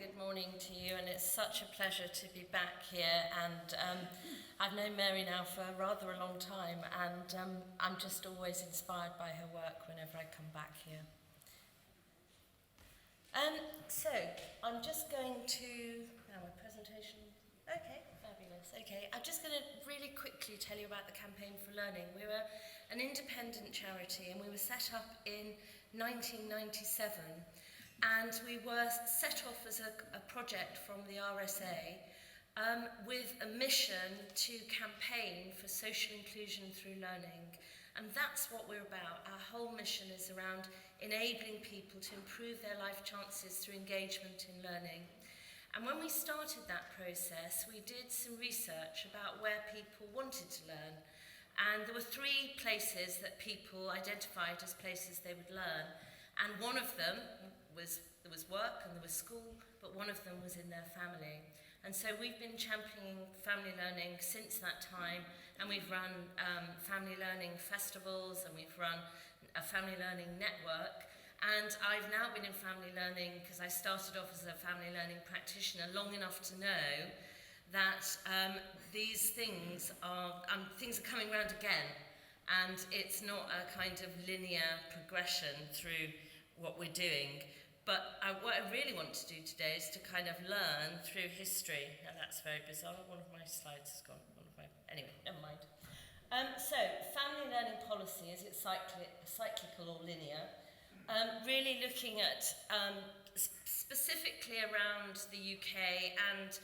good morning to you, and it's such a pleasure to be back here. And I've known Mary now for rather a long time, and I'm just always inspired by her work whenever I come back here. So I'm just going to, my presentation, okay, fabulous, okay. I'm just going to really quickly tell you about the Campaign for Learning. We were an independent charity, and we were set up in 1997. And we were set off as a project from the RSA with a mission to campaign for social inclusion through learning. And that's what we're about. Our whole mission is around enabling people to improve their life chances through engagement in learning. And when we started that process, we did some research about where people wanted to learn. And there were 3 places that people identified as places they would learn. And one of them there was work and there was school, but one of them was in their family. And so we've been championing family learning since that time, and we've run family learning festivals, and we've run a family learning network. And I've now been in family learning because I started off as a family learning practitioner long enough to know that these things are coming round again, and it's not a kind of linear progression through what we're doing. But what I really want to do today is to kind of learn through history. Now that's very bizarre. One of my slides has gone. Anyway, never mind. So, family learning policy, is it cyclical or linear? Really looking at specifically around the UK and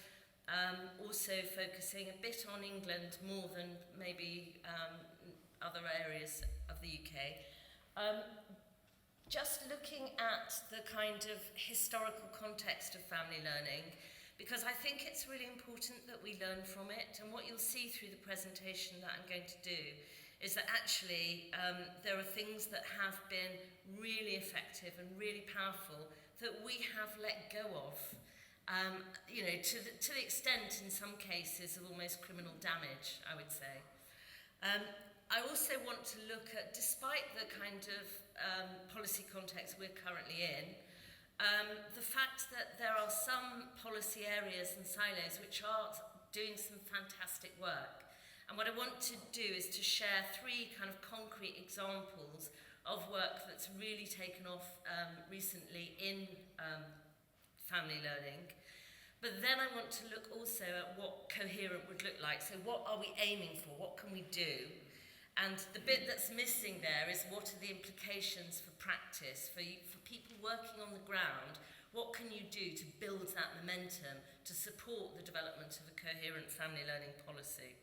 also focusing a bit on England more than maybe other areas of the UK. Just looking at the kind of historical context of family learning, because I think it's really important that we learn from it. And what you'll see through the presentation that I'm going to do is that actually there are things that have been really effective and really powerful that we have let go of, to the extent in some cases of almost criminal damage, I would say. I also want to look at, despite the kind of policy context we're currently in, the fact that there are some policy areas and silos which are doing some fantastic work. And what I want to do is to share 3 kind of concrete examples of work that's really taken off recently in family learning. But then I want to look also at what Coherent would look like. So what are we aiming for? What can we do? And the bit that's missing there is what are the implications for practice, for people working on the ground. What can you do to build that momentum to support the development of a coherent family learning policy?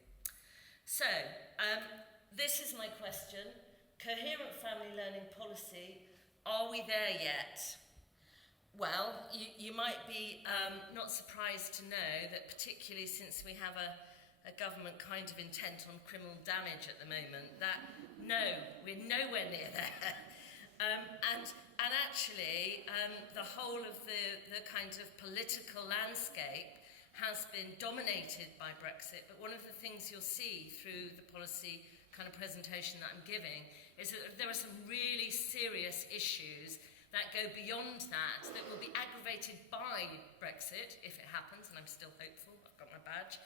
So, this is my question. Coherent family learning policy, are we there yet? Well, you might be not surprised to know that particularly since we have a government kind of intent on criminal damage at the moment, that no, we're nowhere near there. And actually, the whole of the kind of political landscape has been dominated by Brexit. But one of the things you'll see through the policy kind of presentation that I'm giving is that there are some really serious issues that go beyond that will be aggravated by Brexit, if it happens, and I'm still hopeful, I've got my badge.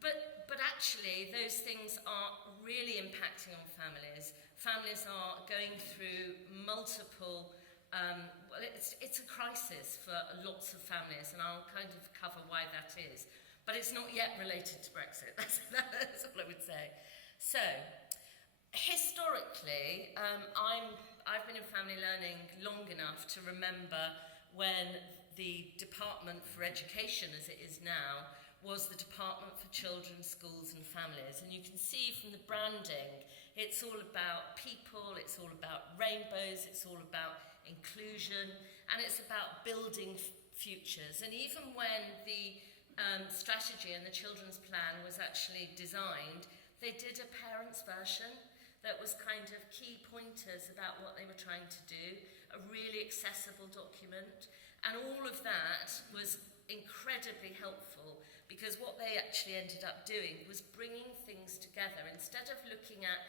But actually, those things are really impacting on families. Families are going through multiple, it's a crisis for lots of families, and I'll kind of cover why that is. But it's not yet related to Brexit, that's all I would say. So, historically, I've been in family learning long enough to remember when the Department for Education, as it is now, was the Department for Children, Schools and Families. And you can see from the branding, it's all about people, it's all about rainbows, it's all about inclusion, and it's about building futures. And even when the strategy and the children's plan was actually designed, they did a parents' version that was kind of key pointers about what they were trying to do, a really accessible document, and all of that was incredibly helpful, because what they actually ended up doing was bringing things together. Instead of looking at,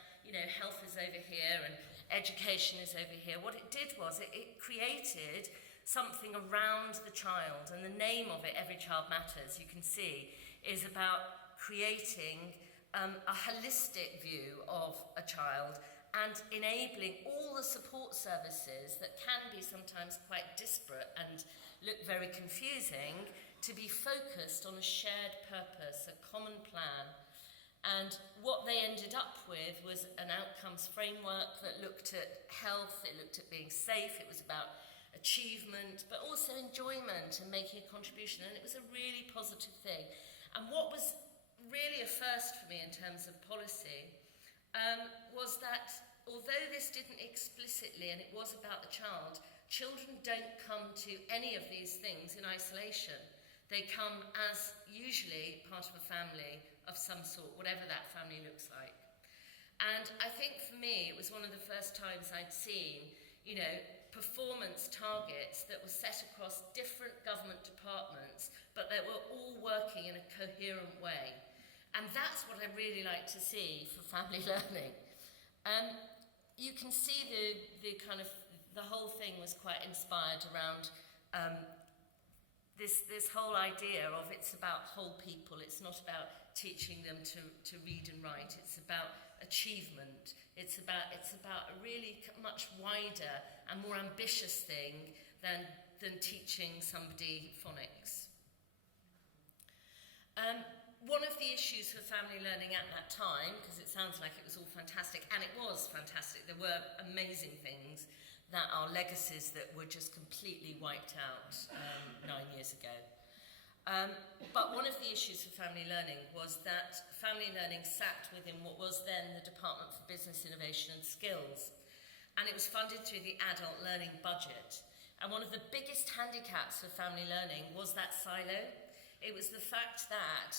health is over here and education is over here, what it did was it created something around the child, and the name of it, Every Child Matters, you can see, is about creating a holistic view of a child and enabling all the support services that can be sometimes quite disparate and look very confusing to be focused on a shared purpose, a common plan. And what they ended up with was an outcomes framework that looked at health, it looked at being safe, it was about achievement, but also enjoyment and making a contribution, and it was a really positive thing. And what was really a first for me in terms of policy was that although this didn't explicitly, and it was about the child, children don't come to any of these things in isolation. They come as usually part of a family of some sort, whatever that family looks like. And I think for me, it was one of the first times I'd seen, performance targets that were set across different government departments, but that were all working in a coherent way. And that's what I really like to see for family learning. You can see the whole thing was quite inspired around this whole idea of it's about whole people. It's not about teaching them to read and write. It's about achievement. It's about a really much wider and more ambitious thing than teaching somebody phonics. One of the issues for family learning at that time, because it sounds like it was all fantastic, and it was fantastic, there were amazing things that are legacies that were just completely wiped out 9 years ago. But one of the issues for family learning was that family learning sat within what was then the Department for Business Innovation and Skills, and it was funded through the adult learning budget. And one of the biggest handicaps for family learning was that silo. It was the fact that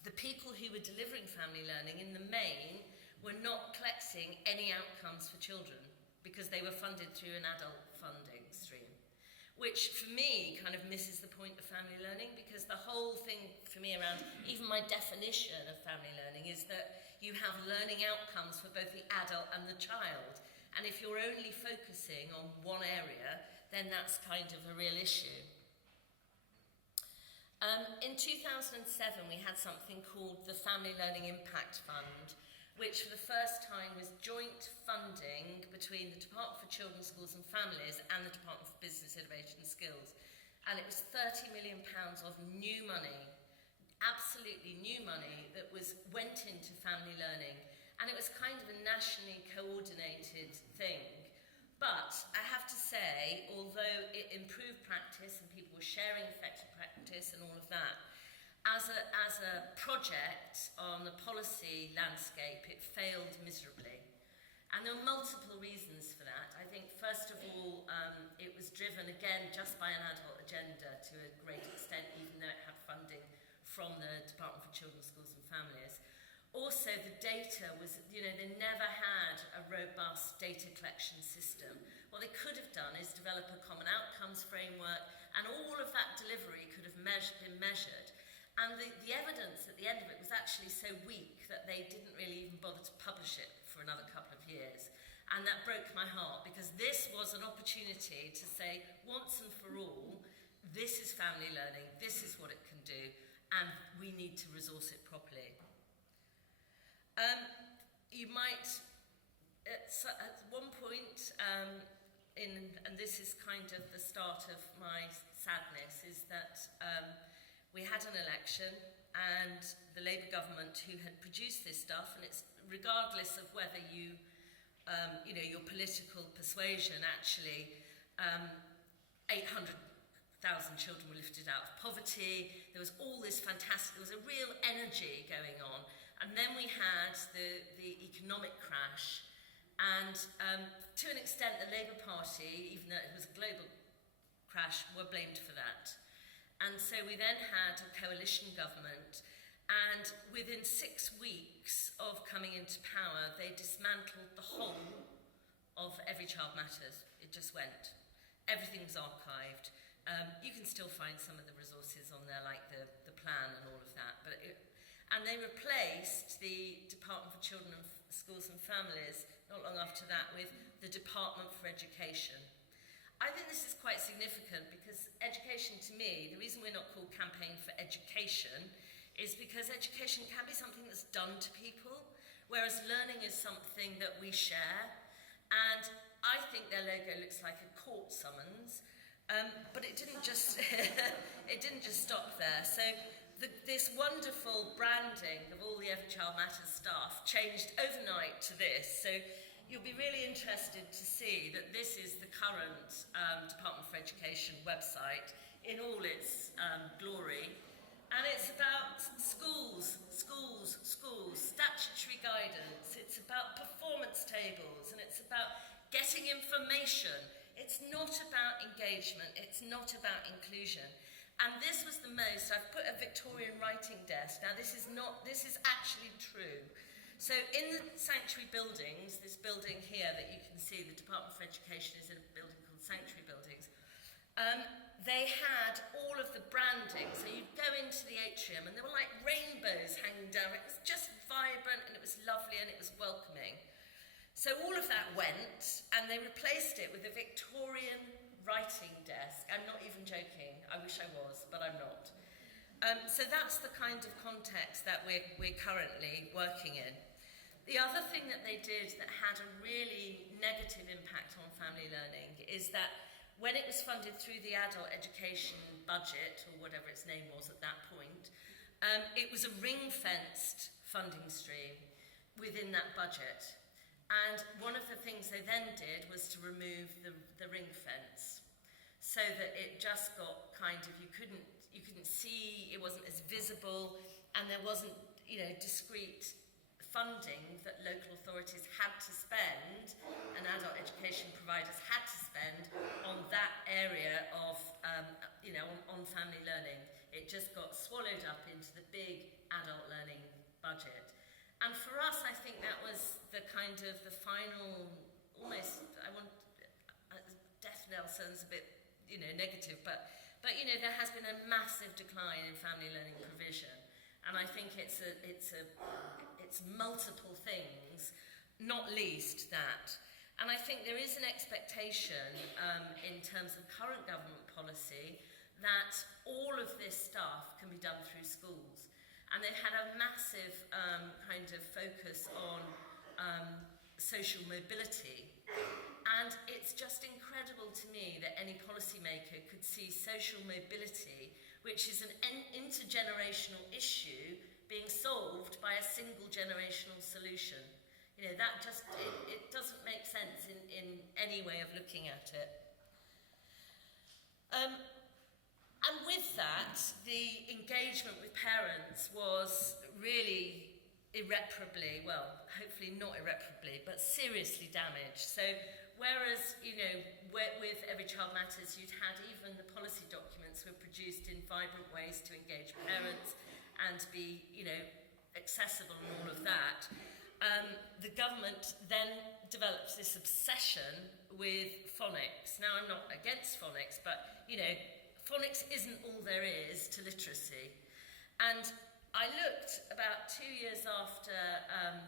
the people who were delivering family learning in the main were not collecting any outcomes for children because they were funded through an adult funding stream, which for me kind of misses the point of family learning, because the whole thing for me around even my definition of family learning is that you have learning outcomes for both the adult and the child. And if you're only focusing on one area, then that's kind of a real issue. In 2007, we had something called the Family Learning Impact Fund, which for the first time was joint funding between the Department for Children, Schools and Families and the Department for Business Innovation and Skills. And it was £30 million of new money, absolutely new money, that went into family learning. And it was kind of a nationally coordinated thing. But I have to say, although it improved practice and people were sharing effective practice and all of that, as a project on the policy landscape, it failed miserably. And there were multiple reasons for that. I think, first of all, it was driven, again, just by an adult agenda to a great extent, even though it had funding from the Department for Children, Schools and Families. Also, the data was, they never had a robust data collection system. What they could have done is develop a common outcomes framework, and all of that delivery could have been measured. And the evidence at the end of it was actually so weak that they didn't really even bother to publish it for another couple of years. And that broke my heart, because this was an opportunity to say, once and for all, this is family learning, this is what it can do, and we need to resource it properly. You might, at one point, and this is kind of the start of my sadness, is that we had an election, and the Labour government who had produced this stuff, and it's regardless of whether you, your political persuasion, actually, 800,000 children were lifted out of poverty. There was all this fantastic, there was a real energy going on. And then we had the economic crash, and to an extent the Labour Party, even though it was a global crash, were blamed for that. And so we then had a coalition government, and within 6 weeks of coming into power, they dismantled the whole of Every Child Matters. It just went. Everything was archived. You can still find some of the resources on there, like the plan and all of that, and they replaced the Department for Children and Schools and Families, not long after that, with the Department for Education. I think this is quite significant because education, to me, the reason we're not called Campaign for Education is because education can be something that's done to people, whereas learning is something that we share. And I think their logo looks like a court summons, but it didn't just it didn't just stop there. So this wonderful branding of all the Every Child Matters staff changed overnight to this. So you'll be really interested to see that this is the current Department for Education website in all its glory. And it's about schools, statutory guidance, it's about performance tables, and it's about getting information. It's not about engagement, it's not about inclusion. And this was the most, I've put a Victorian writing desk. Now this is actually true. So in the sanctuary buildings, this building here that you can see, the Department for Education is in a building called Sanctuary Buildings, they had all of the branding. So you'd go into the atrium and there were like rainbows hanging down. It was just vibrant and it was lovely and it was welcoming. So all of that went and they replaced it with a Victorian writing desk. I'm not even joking. I wish I was, but I'm not. So that's the kind of context that we're currently working in. The other thing that they did that had a really negative impact on family learning is that when it was funded through the adult education budget, or whatever its name was at that point, it was a ring-fenced funding stream within that budget. And one of the things they then did was to remove the ring fence, so that it just got kind of, you couldn't see, it wasn't as visible, and there wasn't, discrete funding that local authorities had to spend and adult education providers had to spend on that area of, on family learning. It just got swallowed up into the big adult learning budget. And for us, I think that was the kind of the final, almost, death knell sounds a bit, negative, but there has been a massive decline in family learning provision. And I think it's multiple things, not least that. And I think there is an expectation in terms of current government policy that all of this stuff can be done through schools. And they've had a massive kind of focus on social mobility. And it's just incredible to me that any policymaker could see social mobility, which is an intergenerational issue, being solved by a single generational solution. That just, it doesn't make sense in any way of looking at it. And with that, the engagement with parents was really irreparably, well, hopefully not irreparably, but seriously damaged. So whereas, with Every Child Matters, you'd had even the policy documents were produced in vibrant ways to engage parents and to be, accessible and all of that, the government then developed this obsession with phonics. Now, I'm not against phonics, but, phonics isn't all there is to literacy. And I looked about 2 years after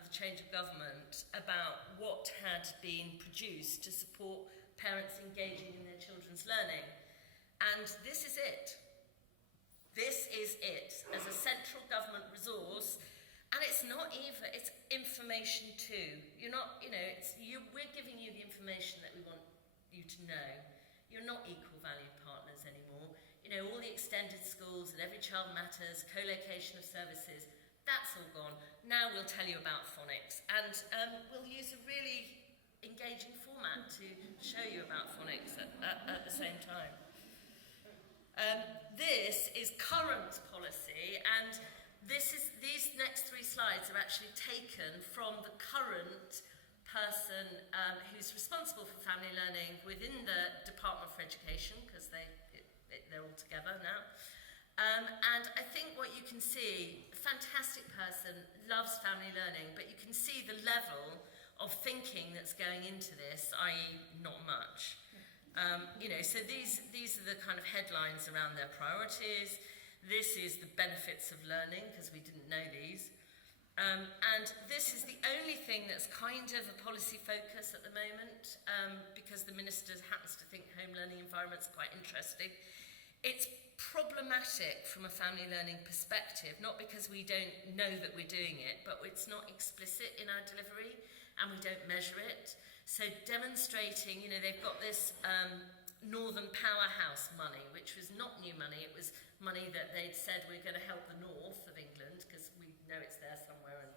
the change of government about what had been produced to support parents engaging in their children's learning. And this is it. This is it as a central government resource. And it's not even, it's information too. You're not, we're giving you the information that we want you to know. You're not equal valued partners anymore. All the extended schools and Every Child Matters, co-location of services, that's all gone. Now we'll tell you about phonics. And we'll use a really engaging format to show you about phonics at the same time. This is current policy, and these next 3 slides are actually taken from the current person who's responsible for family learning within the Department for Education, because they're all together now. And I think what you can see, fantastic person, loves family learning, but you can see the level of thinking that's going into this, i.e. not much. So these are the kind of headlines around their priorities. This is the benefits of learning, because we didn't know these. And this is the only thing that's kind of a policy focus at the moment, because the minister happens to think home learning environments are quite interesting. It's problematic from a family learning perspective, not because we don't know that we're doing it, but it's not explicit in our delivery and we don't measure it. So demonstrating, they've got this Northern Powerhouse money, which was not new money, it was money that they'd said we're going to help the north of England, because we know it's there somewhere and,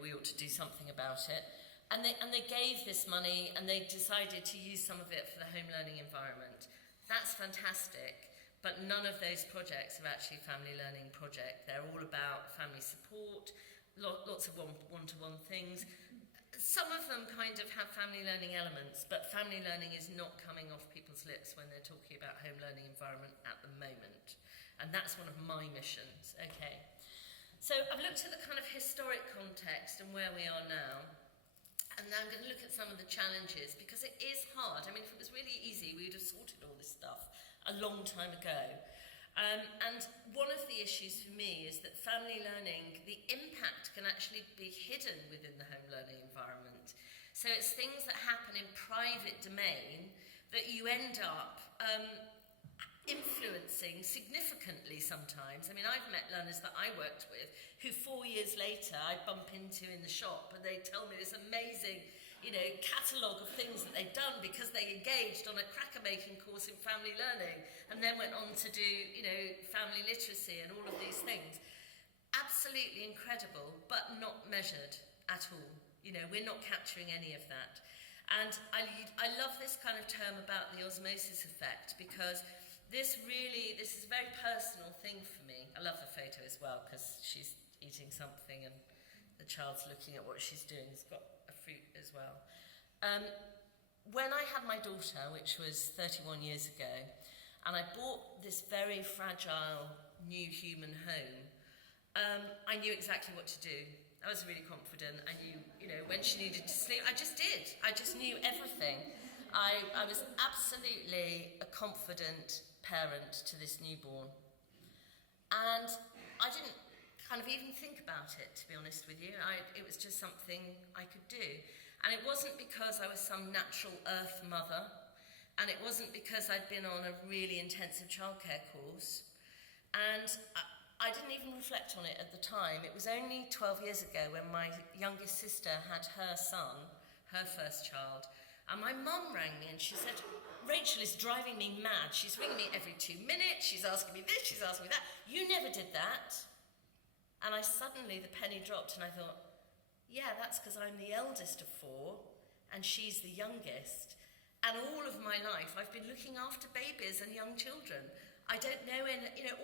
we ought to do something about it. And they gave this money and they decided to use some of it for the home learning environment. That's fantastic, but none of those projects are actually family learning projects. They're all about family support, lots of one-to-one things. Some of them kind of have family learning elements, but family learning is not coming off people's lips when they're talking about home learning environment at the moment. And that's one of my missions. Okay. So I've looked at the kind of historic context and where we are now. And now I'm going to look at some of the challenges, because it is hard. I mean, if it was really easy, we would have sorted all this stuff a long time ago. And one of the issues for me is that family learning, the impact can actually be hidden within the home learning environment. So it's things that happen in private domain that you end up influencing significantly sometimes. I mean, I've met learners that I worked with who 4 years later I bump into in the shop and they tell me this amazing, catalogue of things that they've done because they engaged on a cracker making course in family learning and then went on to do, family literacy and all of these things. Absolutely incredible, but not measured at all. We're not capturing any of that. And I love this kind of term about the osmosis effect, because this is a very personal thing for me. I love the photo as well, because she's eating something and the child's looking at what she's doing. It's got a fruit as well. When I had my daughter, which was 31 years ago, and I bought this very fragile new human home, I knew exactly what to do. I was really confident. I knew, when she needed to sleep. I just did. I just knew everything. I was absolutely a confident parent to this newborn. And I didn't kind of even think about it, to be honest with you. It was just something I could do. And it wasn't because I was some natural earth mother, and it wasn't because I'd been on a really intensive childcare course. And I didn't even reflect on it at the time. It was only 12 years ago when my youngest sister had her son, her first child, and my mum rang me and she said, "Rachel is driving me mad. She's ringing me every 2 minutes. She's asking me this, she's asking me that. You never did that." And the penny dropped and I thought, yeah, that's because I'm the eldest of 4 and she's the youngest. And all of my life I've been looking after babies and young children. I don't know,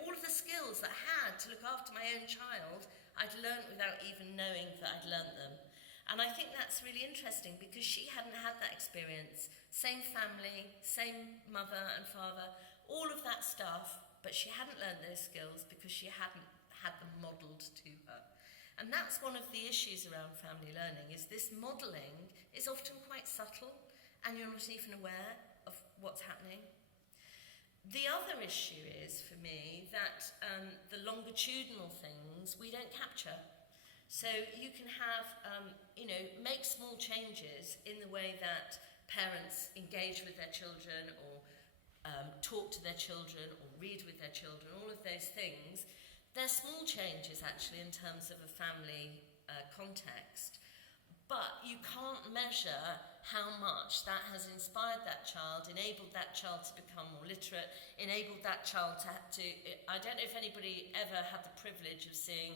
all of the skills that I had to look after my own child, I'd learnt without even knowing that I'd learnt them. And I think that's really interesting because she hadn't had that experience. Same family, same mother and father, all of that stuff, but she hadn't learned those skills because she hadn't had them modelled to her. And that's one of the issues around family learning, is this modelling is often quite subtle and you're not even aware of what's happening. The other issue is, for me, that the longitudinal things we don't capture. So you can have, make small changes in the way that parents engage with their children or talk to their children or read with their children, all of those things. They're small changes, actually, in terms of a family context. But you can't measure how much that has inspired that child, enabled that child to become more literate, enabled that child to I don't know if anybody ever had the privilege of seeing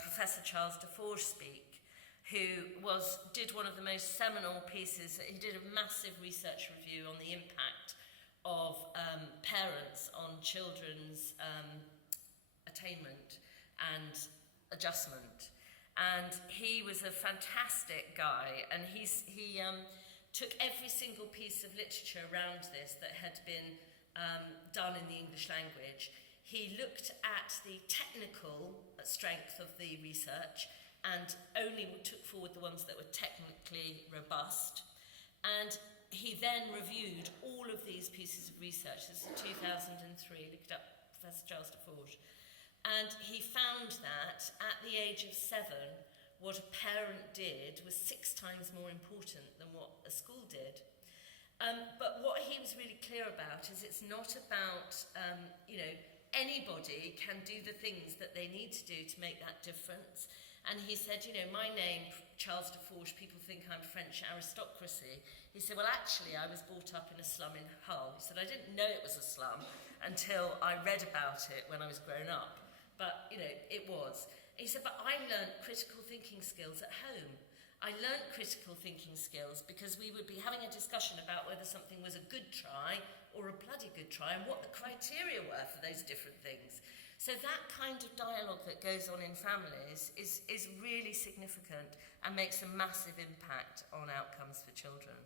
Professor Charles Deforge speak, who did one of the most seminal pieces. He did a massive research review on the impact of parents on children's attainment and adjustment. And he was a fantastic guy, and he took every single piece of literature around this that had been done in the English language. He looked at the technical strength of the research and only took forward the ones that were technically robust. And he then reviewed all of these pieces of research. This is 2003, look it up, Professor Charles Deforge. And he found that at the age of 7, what a parent did was 6 times more important than what a school did. But what he was really clear about is it's not about, anybody can do the things that they need to do to make that difference. And he said, my name, Charles de Forge, people think I'm French aristocracy. He said, well, actually, I was brought up in a slum in Hull. He said, I didn't know it was a slum until I read about it when I was grown up. But, it was. He said, but I learned critical thinking skills at home. I learned critical thinking skills because we would be having a discussion about whether something was a good try or a bloody good try and what the criteria were for those different things. So that kind of dialogue that goes on in families is really significant and makes a massive impact on outcomes for children.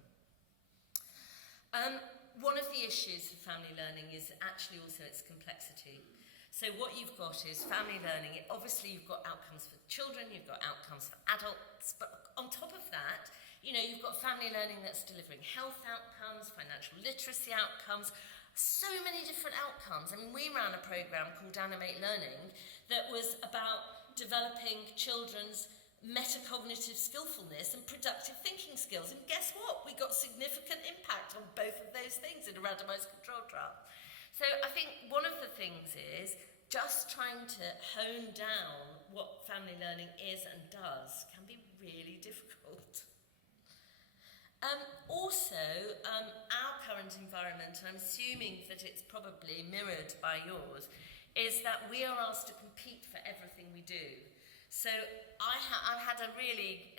One of the issues for family learning is actually also its complexity. So what you've got is family learning. Obviously, you've got outcomes for children, you've got outcomes for adults, but on top of that, you've got family learning that's delivering health outcomes, financial literacy outcomes, so many different outcomes. I mean, we ran a programme called Animate Learning that was about developing children's metacognitive skillfulness and productive thinking skills. And guess what? We got significant impact on both of those things in a randomised control trial. So I think one of the things is just trying to hone down what family learning is and does can be really difficult. Our current environment, and I'm assuming that it's probably mirrored by yours, is that we are asked to compete for everything we do. So I've had a really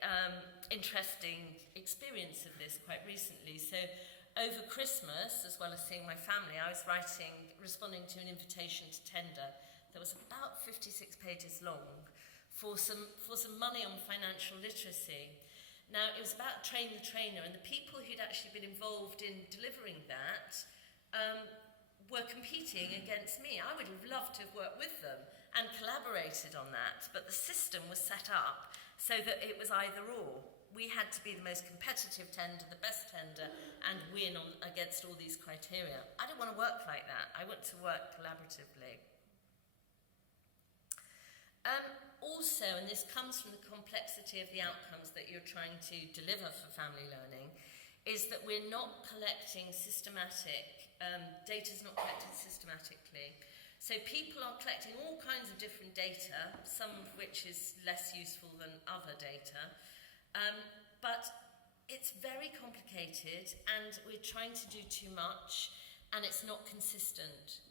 interesting experience of this quite recently. So over Christmas, as well as seeing my family, I was responding to an invitation to tender that was about 56 pages long for some money on financial literacy. Now, it was about Train the Trainer, and the people who'd actually been involved in delivering that were competing against me. I would have loved to have worked with them and collaborated on that, but the system was set up so that it was either or. We had to be the most competitive tender, the best tender, and win against all these criteria. I don't want to work like that. I want to work collaboratively. Also, and this comes from the complexity of the outcomes that you're trying to deliver for family learning, is that we're not collecting data's not collected systematically. So people are collecting all kinds of different data, some of which is less useful than other data, but it's very complicated and we're trying to do too much and it's not consistent.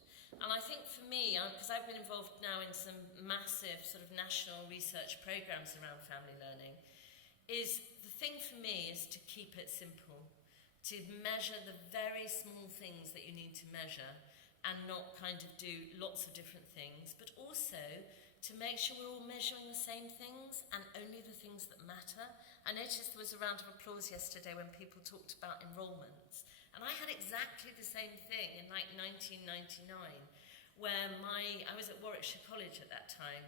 And I think for me, because I've been involved now in some massive sort of national research programs around family learning, is the thing for me is to keep it simple, to measure the very small things that you need to measure and not kind of do lots of different things, but also to make sure we're all measuring the same things and only the things that matter. I noticed there was a round of applause yesterday when people talked about enrolments. And I had exactly the same thing in like 1999, where I was at Warwickshire College at that time,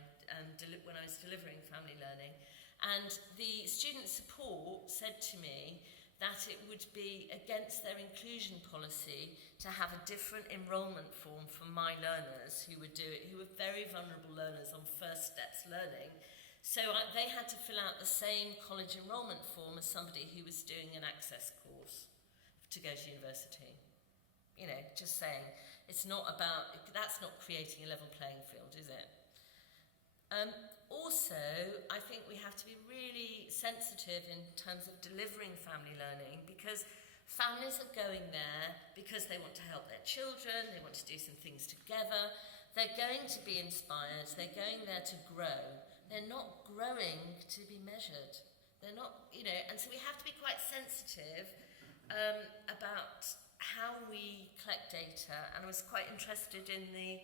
when I was delivering family learning, and the student support said to me that it would be against their inclusion policy to have a different enrolment form for my learners who were very vulnerable learners on first steps learning. So they had to fill out the same college enrolment form as somebody who was doing an access course to go to university. Just saying, that's not creating a level playing field, is it? Also, I think we have to be really sensitive in terms of delivering family learning, because families are going there because they want to help their children, they want to do some things together, they're going to be inspired, they're going there to grow. They're not growing to be measured. They're not, and so we have to be quite sensitive about how we collect data. And I was quite interested in the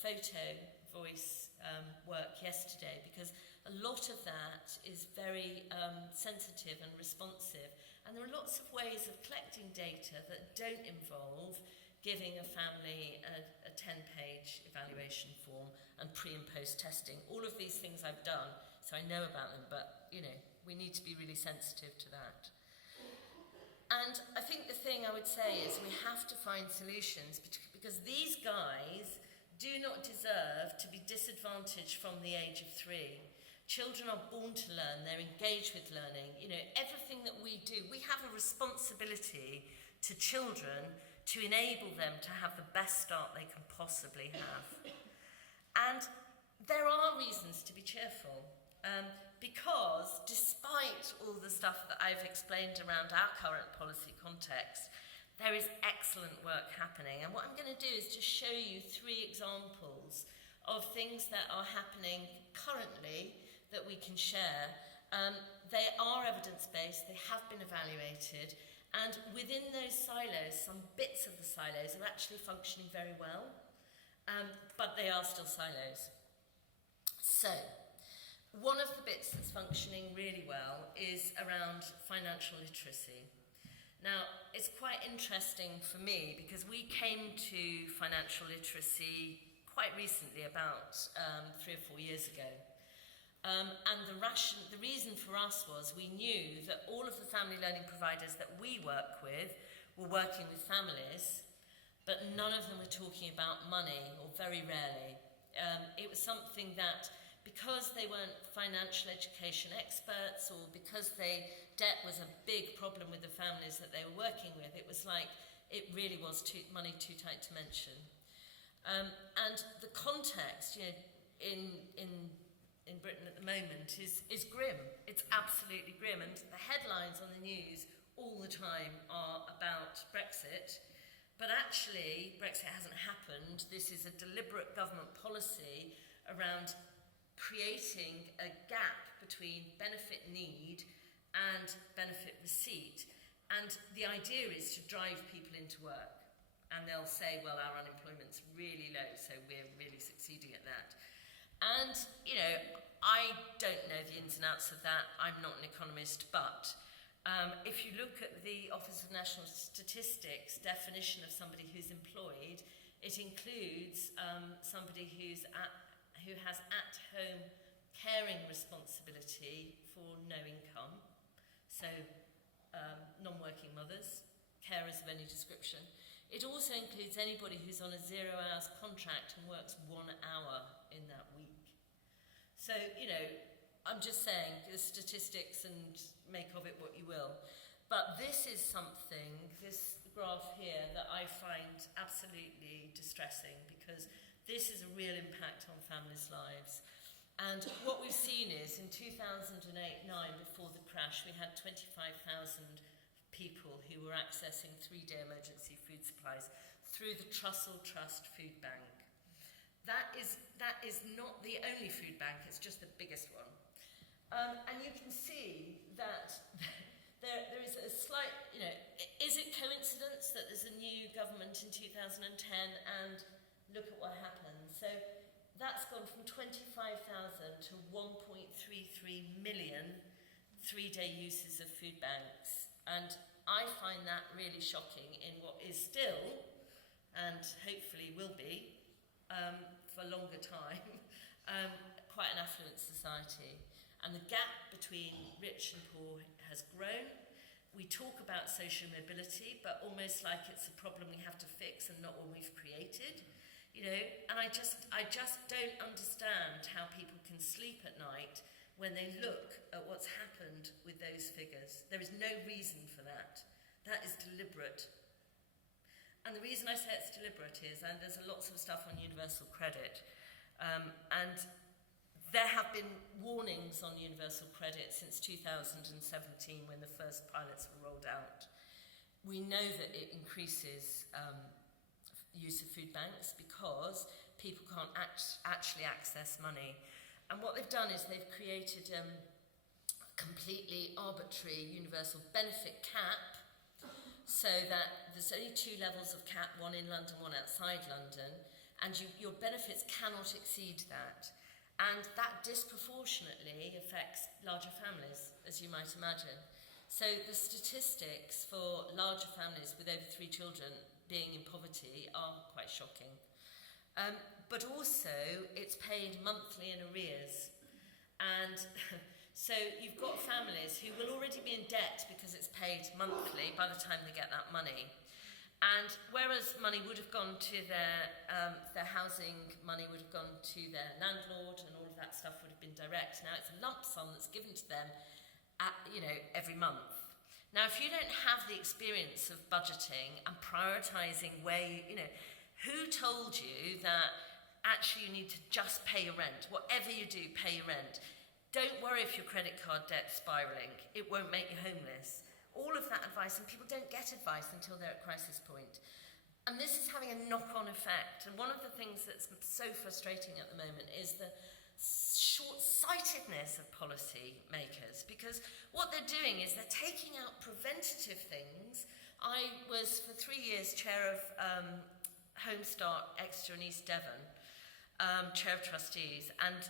photo voice work yesterday, because a lot of that is very sensitive and responsive. And there are lots of ways of collecting data that don't involve giving a family a 10-page evaluation form and pre- and post-testing. All of these things I've done, so I know about them, but, we need to be really sensitive to that. And I think the thing I would say is we have to find solutions, because these guys, do not deserve to be disadvantaged from the age of 3. Children are born to learn, they're engaged with learning. You know, everything that we do, we have a responsibility to children to enable them to have the best start they can possibly have. And there are reasons to be cheerful, because despite all the stuff that I've explained around our current policy context, there is excellent work happening. And what I'm going to do is just show you 3 examples of things that are happening currently that we can share. They are evidence-based, they have been evaluated, and within those silos, some bits of the silos are actually functioning very well, but they are still silos. So, one of the bits that's functioning really well is around financial literacy. Now, it's quite interesting for me because we came to financial literacy quite recently, about 3 or 4 years ago. And the reason for us was we knew that all of the family learning providers that we work with were working with families, but none of them were talking about money, or very rarely. It was something that, because they weren't financial education experts, or because debt was a big problem with the families that they were working with, it was like it really was money too tight to mention. And the context, you know, in Britain at the moment is grim. It's absolutely grim, and the headlines on the news all the time are about Brexit, but actually Brexit hasn't happened. This is a deliberate government policy around creating a gap between benefit need and benefit receipt, and the idea is to drive people into work, and they'll say, well, our unemployment's really low, so we're really succeeding at that. And, you know, I don't know the ins and outs of that. I'm not an economist, but if you look at the Office of National Statistics definition of somebody who's employed, it includes somebody who has at-home caring responsibility for no income, so non-working mothers, carers of any description. It also includes anybody who's on a 0 hours contract and works 1 hour in that week. So, you know, I'm just saying, the statistics, and make of it what you will. But this is something, this graph here, that I find absolutely distressing, because this is a real impact on families' lives. And what we've seen is, in 2008-9, before the crash, we had 25,000 people who were accessing 3-day emergency food supplies through the Trussell Trust food bank. That is not the only food bank, it's just the biggest one. And you can see that there is a slight, you know, is it coincidence that there's a new government in 2010 and look at what happened? So that's gone from 25,000 to 1.33 million 3-day uses of food banks. And I find that really shocking in what is still, and hopefully will be, for a longer time, quite an affluent society. And the gap between rich and poor has grown. We talk about social mobility, but almost like it's a problem we have to fix and not one we've created. You know, and I just don't understand how people can sleep at night when they look at what's happened with those figures. There is no reason for that. That is deliberate. And the reason I say it's deliberate is, and there's lots of stuff on universal credit, and there have been warnings on universal credit since 2017 when the first pilots were rolled out. We know that it increases use of food banks because people can't actually access money. And what they've done is they've created a completely arbitrary universal benefit cap, so that there's only 2 levels of cap, one in London, one outside London, and your benefits cannot exceed that. And that disproportionately affects larger families, as you might imagine. So the statistics for larger families with over 3 children being in poverty are quite shocking. But also, it's paid monthly in arrears. And so you've got families who will already be in debt because it's paid monthly by the time they get that money. And whereas money would have gone to their housing, money would have gone to their landlord, and all of that stuff would have been direct. Now it's a lump sum that's given to them every month. Now, if you don't have the experience of budgeting and prioritising who told you that actually you need to just pay your rent? Whatever you do, pay your rent. Don't worry if your credit card debt's spiralling. It won't make you homeless. All of that advice, and people don't get advice until they're at crisis point. And this is having a knock-on effect. And one of the things that's so frustrating at the moment is the short-sightedness of policy makers, because what they're doing is they're taking out preventative things. I was for 3 years chair of Home Start Exeter and East Devon, chair of trustees, and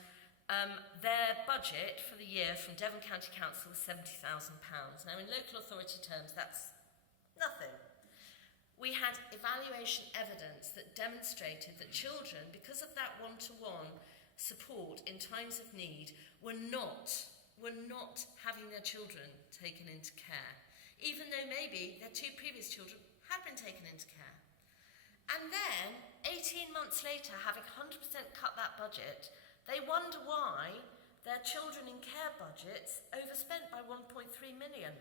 their budget for the year from Devon County Council was £70,000. Now in local authority terms that's nothing. We had evaluation evidence that demonstrated that children, because of that one-to-one support in times of need, were not having their children taken into care, even though maybe their 2 previous children had been taken into care. And then 18 months later, having 100% cut that budget, they wonder why their children in care budgets overspent by 1.3 million.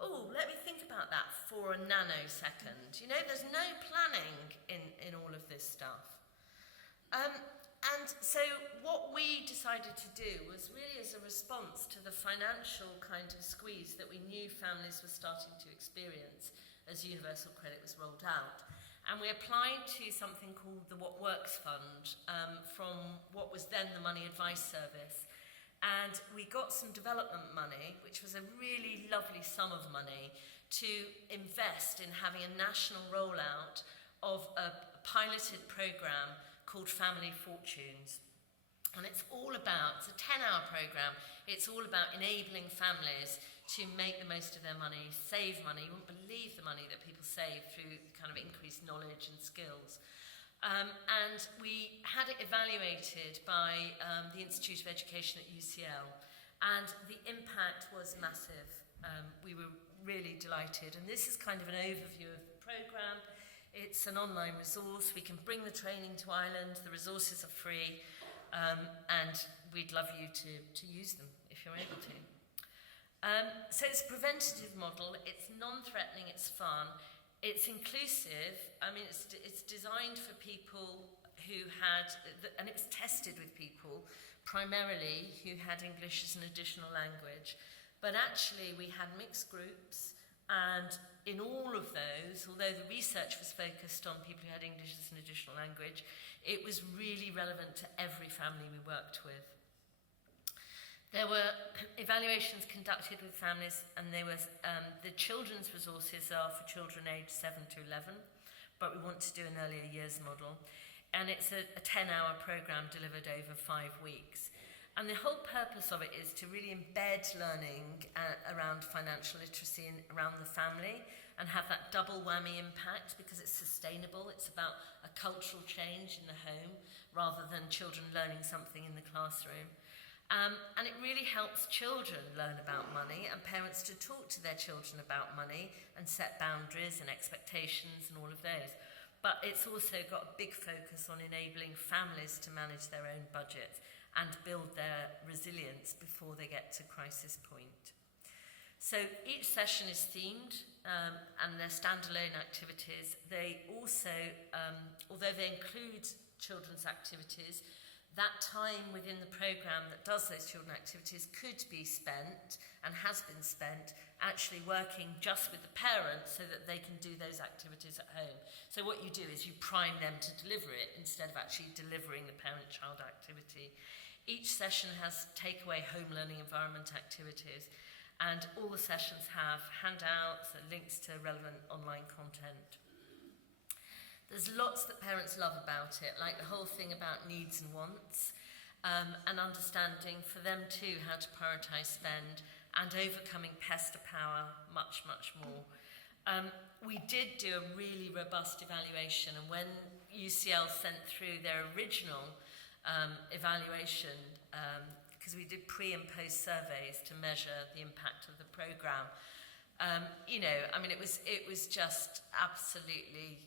Oh, let me think about that for a nanosecond. There's no planning in all of this stuff. And so what we decided to do was really as a response to the financial kind of squeeze that we knew families were starting to experience as universal credit was rolled out. And we applied to something called the What Works Fund from what was then the Money Advice Service. And we got some development money, which was a really lovely sum of money, to invest in having a national rollout of a piloted programme called Family Fortunes. And it's a 10-hour programme, it's all about enabling families to make the most of their money, save money. You wouldn't believe the money that people save through kind of increased knowledge and skills. And we had it evaluated by the Institute of Education at UCL, and the impact was massive. We were really delighted, and this is kind of an overview of the programme. It's an online resource. We can bring the training to Ireland. The resources are free, and we'd love you to use them if you're able to. So it's a preventative model. It's non-threatening. It's fun. It's inclusive. I mean, it's designed for people who had, and it's tested with people primarily who had English as an additional language. But actually, we had mixed groups, and in all of those, although the research was focused on people who had English as an additional language, it was really relevant to every family we worked with. There were evaluations conducted with families, and there was the children's resources are for children aged 7 to 11, but we want to do an earlier years model. And it's a 10-hour programme delivered over 5 weeks. And the whole purpose of it is to really embed learning around financial literacy and around the family, and have that double whammy impact because it's sustainable. It's about a cultural change in the home rather than children learning something in the classroom. And it really helps children learn about money and parents to talk to their children about money and set boundaries and expectations and all of those. But it's also got a big focus on enabling families to manage their own budgets and build their resilience before they get to crisis point. So each session is themed, and they're standalone activities. They also, although they include children's activities, that time within the programme that does those children activities could be spent, and has been spent, actually working just with the parents so that they can do those activities at home. So what you do is you prime them to deliver it instead of actually delivering the parent-child activity. Each session has takeaway home learning environment activities, and all the sessions have handouts and links to relevant online content. There's lots that parents love about it, like the whole thing about needs and wants, and understanding for them too how to prioritise spend, and overcoming pester power, much, much more. We did do a really robust evaluation, and when UCL sent through their original evaluation, because we did pre and post surveys to measure the impact of the programme, It was just absolutely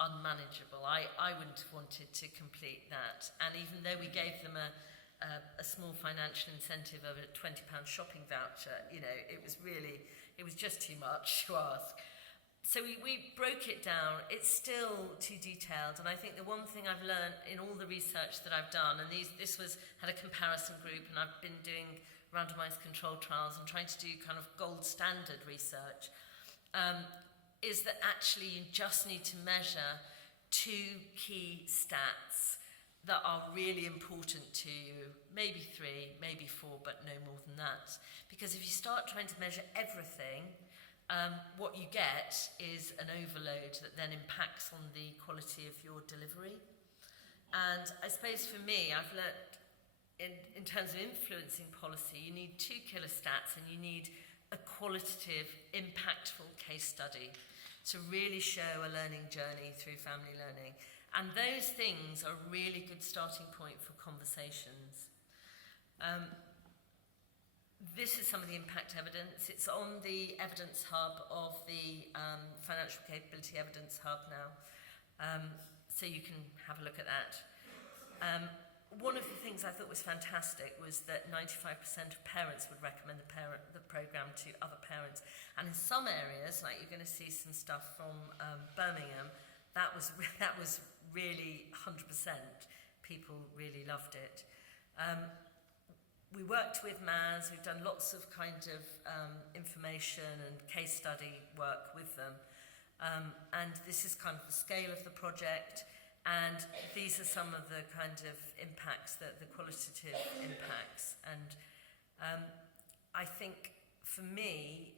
unmanageable. I wouldn't have wanted to complete that. And even though we gave them a small financial incentive of a £20 shopping voucher, it was just too much to ask. So we broke it down. It's still too detailed, and I think the one thing I've learned in all the research that I've done, and this had a comparison group, and I've been doing randomised control trials and trying to do kind of gold standard research, is that actually you just need to measure 2 key stats that are really important to you, maybe 3, maybe 4, but no more than that. Because if you start trying to measure everything, what you get is an overload that then impacts on the quality of your delivery. And I suppose for me, I've learnt in terms of influencing policy, you need 2 killer stats and you need a qualitative, impactful case study to really show a learning journey through family learning. And those things are a really good starting point for conversations. This is some of the impact evidence. It's on the evidence hub of the Financial Capability Evidence Hub now, so you can have a look at that. One of the things I thought was fantastic was that 95% of parents would recommend the programme to other parents. And in some areas, like you're going to see some stuff from Birmingham, that was really 100%. People really loved it. We worked with MAS, we've done lots of kind of information and case study work with them. And this is kind of the scale of the project, and these are some of the kind of impacts, the qualitative impacts. And I think for me,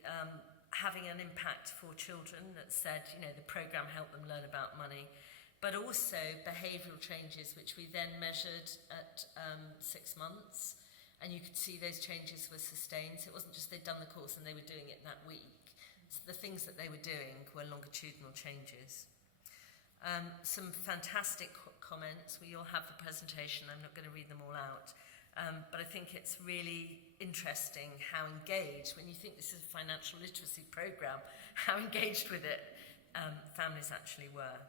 having an impact for children that said, the programme helped them learn about money, but also behavioural changes, which we then measured at 6 months. And you could see those changes were sustained. So it wasn't just they'd done the course and they were doing it that week. So the things that they were doing were longitudinal changes. Some fantastic comments. We all have the presentation. I'm not going to read them all out. But I think it's really interesting how engaged, when you think this is a financial literacy programme, how engaged with it families actually were.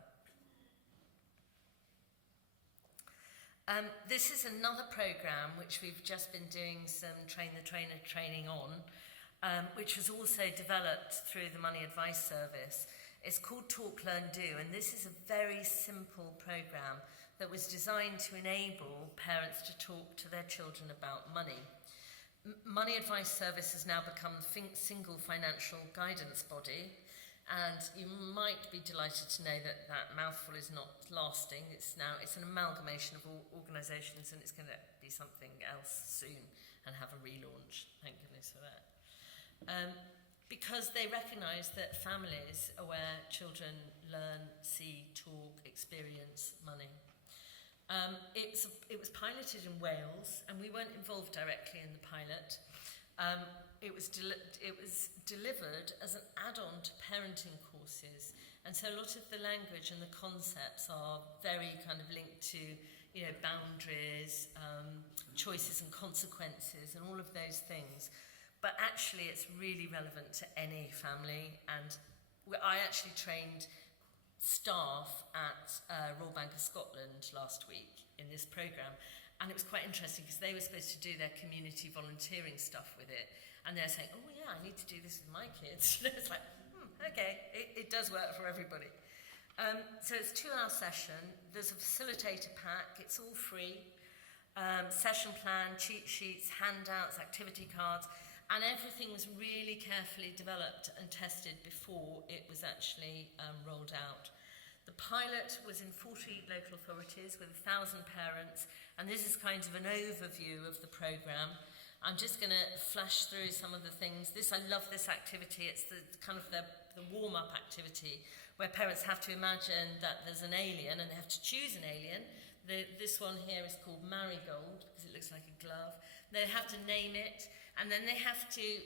This is another programme which we've just been doing some train the trainer training on, which was also developed through the Money Advice Service. It's called Talk, Learn, Do, and this is a very simple programme that was designed to enable parents to talk to their children about money. Money Advice Service has now become the single financial guidance body, and you might be delighted to know that that mouthful is not lasting. It's an amalgamation of all organisations, and it's going to be something else soon and have a relaunch. Thank goodness for that. Because they recognise that families are where children learn, see, talk, experience money. It was piloted in Wales, and we weren't involved directly in the pilot. It was delivered as an add-on to parenting courses, and so a lot of the language and the concepts are very kind of linked to, boundaries, choices and consequences, and all of those things. But actually, it's really relevant to any family, and I actually trained staff at Royal Bank of Scotland last week in this programme, and it was quite interesting because they were supposed to do their community volunteering stuff with it, and they're saying, oh yeah, I need to do this with my kids. It's like, okay, it does work for everybody. So it's a 2-hour session. There's a facilitator pack. It's all free. Session plan, cheat sheets, handouts, activity cards, and everything was really carefully developed and tested before it was actually rolled out. The pilot was in 40 local authorities with 1,000 parents, and this is kind of an overview of the programme. I'm just going to flash through some of the things. I love this activity. It's the kind of the warm-up activity where parents have to imagine that there's an alien and they have to choose an alien. This one here is called Marigold because it looks like a glove. They have to name it, and then they have to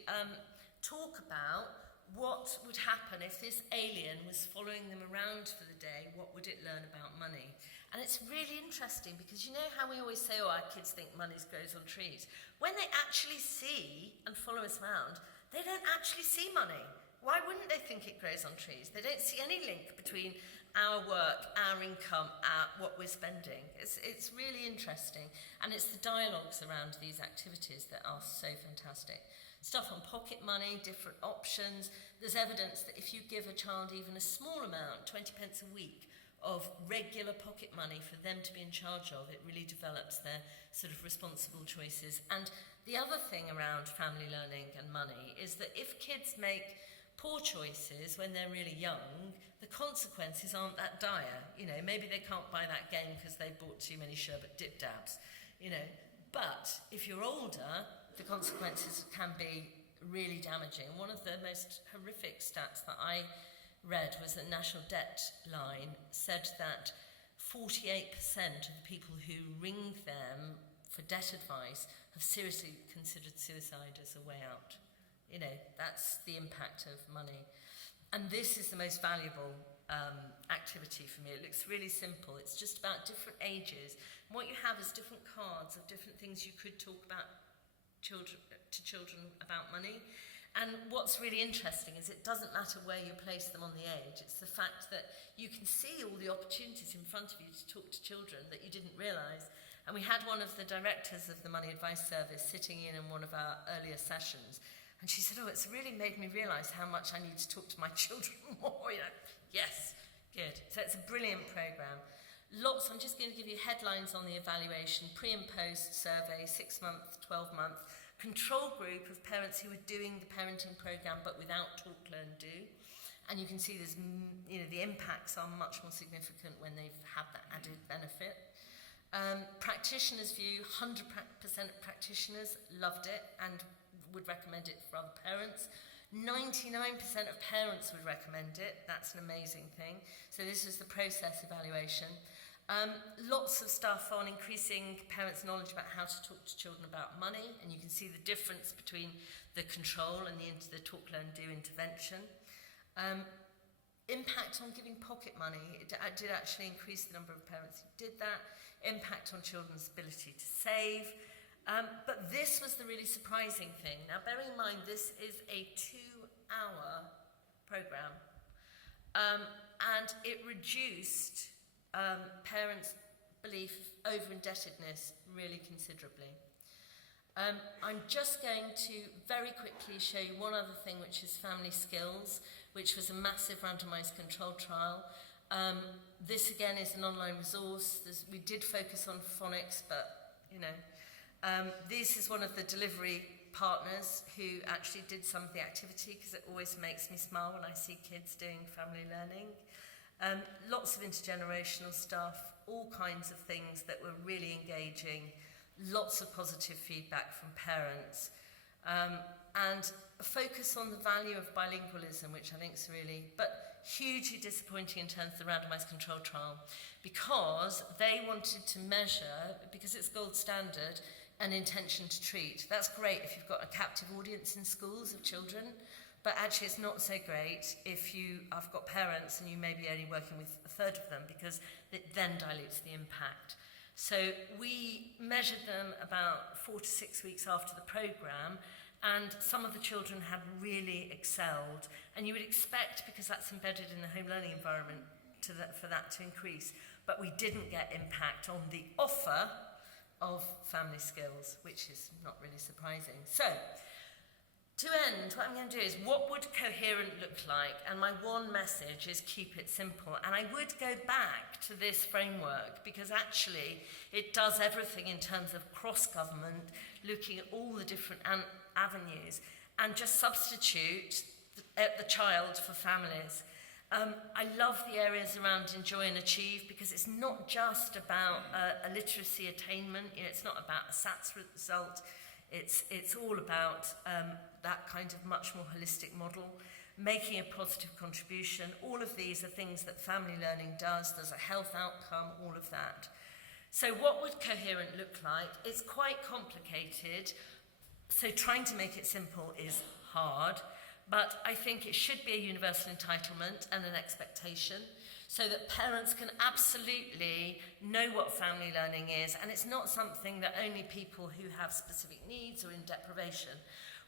talk about what would happen if this alien was following them around for the day. What would it learn about money? And it's really interesting because you know how we always say, our kids think money grows on trees. When they actually see and follow us around, they don't actually see money. Why wouldn't they think it grows on trees? They don't see any link between our work, our income, what we're spending. It's really interesting. And it's the dialogues around these activities that are so fantastic. Stuff on pocket money, different options. There's evidence that if you give a child even a small amount, 20 pence a week, of regular pocket money for them to be in charge of, it really develops their sort of responsible choices. And the other thing around family learning and money is that if kids make poor choices when they're really young, the consequences aren't that dire. You know, maybe they can't buy that game because they bought too many sherbet dip dabs, you know. But if you're older, the consequences can be really damaging. One of the most horrific stats that I read was that National Debt Line said that 48% of the people who ring them for debt advice have seriously considered suicide as a way out. You know, that's the impact of money. And this is the most valuable activity for me. It looks really simple. It's just about different ages. And what you have is different cards of different things you could talk about to children about money. And what's really interesting is it doesn't matter where you place them on the age. It's the fact that you can see all the opportunities in front of you to talk to children that you didn't realise. And we had one of the directors of the Money Advice Service sitting in one of our earlier sessions. And she said, it's really made me realise how much I need to talk to my children more. You know, yes, good. So it's a brilliant programme. I'm just going to give you headlines on the evaluation, pre and post survey, 6 month, 12 month. Control group of parents who are doing the parenting programme but without talk, learn, do. And you can see there's, the impacts are much more significant when they've had that added benefit. Practitioners' view, 100% of practitioners loved it and would recommend it for other parents. 99% of parents would recommend it. That's an amazing thing. So this is the process evaluation. Lots of stuff on increasing parents' knowledge about how to talk to children about money, and you can see the difference between the control and the talk, learn, do intervention. Impact on giving pocket money. It did actually increase the number of parents who did that. Impact on children's ability to save. But this was the really surprising thing. Now, bearing in mind, this is a 2-hour programme, and it reduced parents' belief over indebtedness really considerably. I'm just going to very quickly show you one other thing, which is family skills, which was a massive randomised control trial. This again is an online resource. We did focus on phonics, but this is one of the delivery partners who actually did some of the activity, because it always makes me smile when I see kids doing family learning. Lots of intergenerational stuff, all kinds of things that were really engaging, lots of positive feedback from parents, and a focus on the value of bilingualism, which I think is really, but hugely disappointing in terms of the randomised control trial, because they wanted to measure, because it's gold standard, an intention to treat. That's great if you've got a captive audience in schools of children, but actually it's not so great if you have got parents and you may be only working with a third of them, because it then dilutes the impact. So we measured them about 4 to 6 weeks after the programme, and some of the children had really excelled. And you would expect, because that's embedded in the home learning environment, for that to increase. But we didn't get impact on the offer of family skills, which is not really surprising. So, to end, what I'm going to do is, what would Coherent look like? And my one message is keep it simple. And I would go back to this framework, because actually it does everything in terms of cross-government, looking at all the different avenues, and just substitute the child for families. I love the areas around enjoy and achieve, because it's not just about a literacy attainment. It's not about a SATS result. It's all about that kind of much more holistic model, making a positive contribution. All of these are things that family learning does. There's a health outcome, all of that. So what would Coherent look like? It's quite complicated, so trying to make it simple is hard, but I think it should be a universal entitlement and an expectation, so that parents can absolutely know what family learning is, and it's not something that only people who have specific needs or in deprivation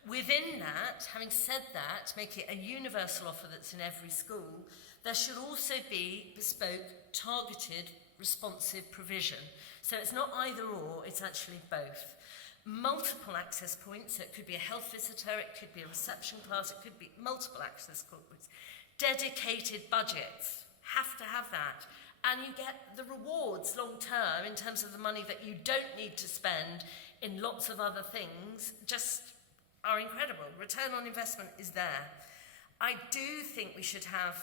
Within that, having said that, make it a universal offer that's in every school, there should also be bespoke, targeted, responsive provision. So it's not either or, it's actually both. Multiple access points, so it could be a health visitor, it could be a reception class, it could be multiple access points. Dedicated budgets, have to have that. And you get the rewards long term in terms of the money that you don't need to spend in lots of other things, just are incredible. Return on investment is there. I do think we should have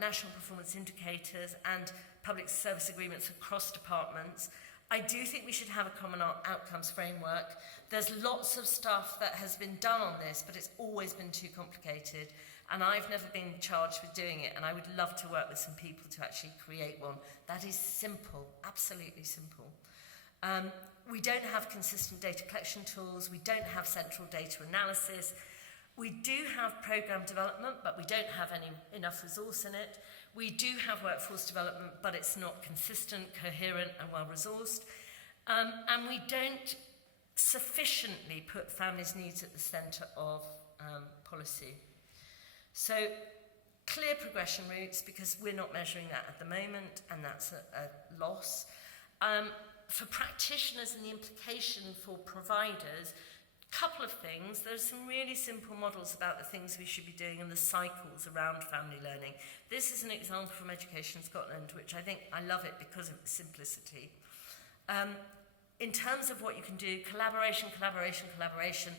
national performance indicators and public service agreements across departments. I do think we should have a common outcomes framework. There's lots of stuff that has been done on this, but it's always been too complicated. And I've never been charged with doing it, and I would love to work with some people to actually create one. That is simple, absolutely simple. We don't have consistent data collection tools. We don't have central data analysis. We do have program development, but we don't have enough resource in it. We do have workforce development, but it's not consistent, coherent, and well-resourced. And we don't sufficiently put families' needs at the centre of policy. So, clear progression routes, because we're not measuring that at the moment, and that's a loss. For practitioners and the implication for providers, couple of things. There's some really simple models about the things we should be doing and the cycles around family learning. This is an example from Education Scotland, which I think I love it because of its simplicity. In terms of what you can do, collaboration, collaboration, collaboration,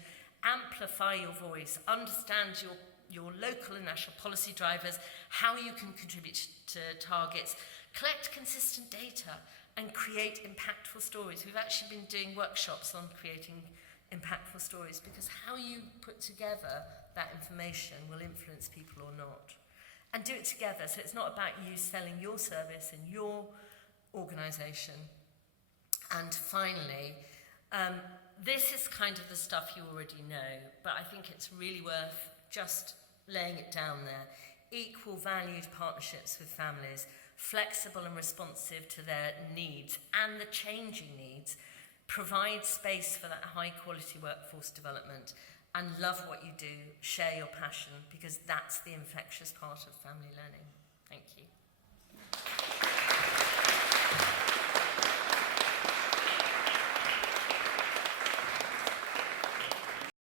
amplify your voice, understand your local and national policy drivers, how you can contribute to targets, collect consistent data, and create impactful stories. We've actually been doing workshops on creating impactful stories, because how you put together that information will influence people or not. And do it together, so it's not about you selling your service and your organisation. And finally, this is kind of the stuff you already know, but I think it's really worth just laying it down there. Equal valued partnerships with families, flexible and responsive to their needs and the changing needs, provide space for that high quality workforce development, and love what you do, share your passion, because that's the infectious part of family learning. Thank you.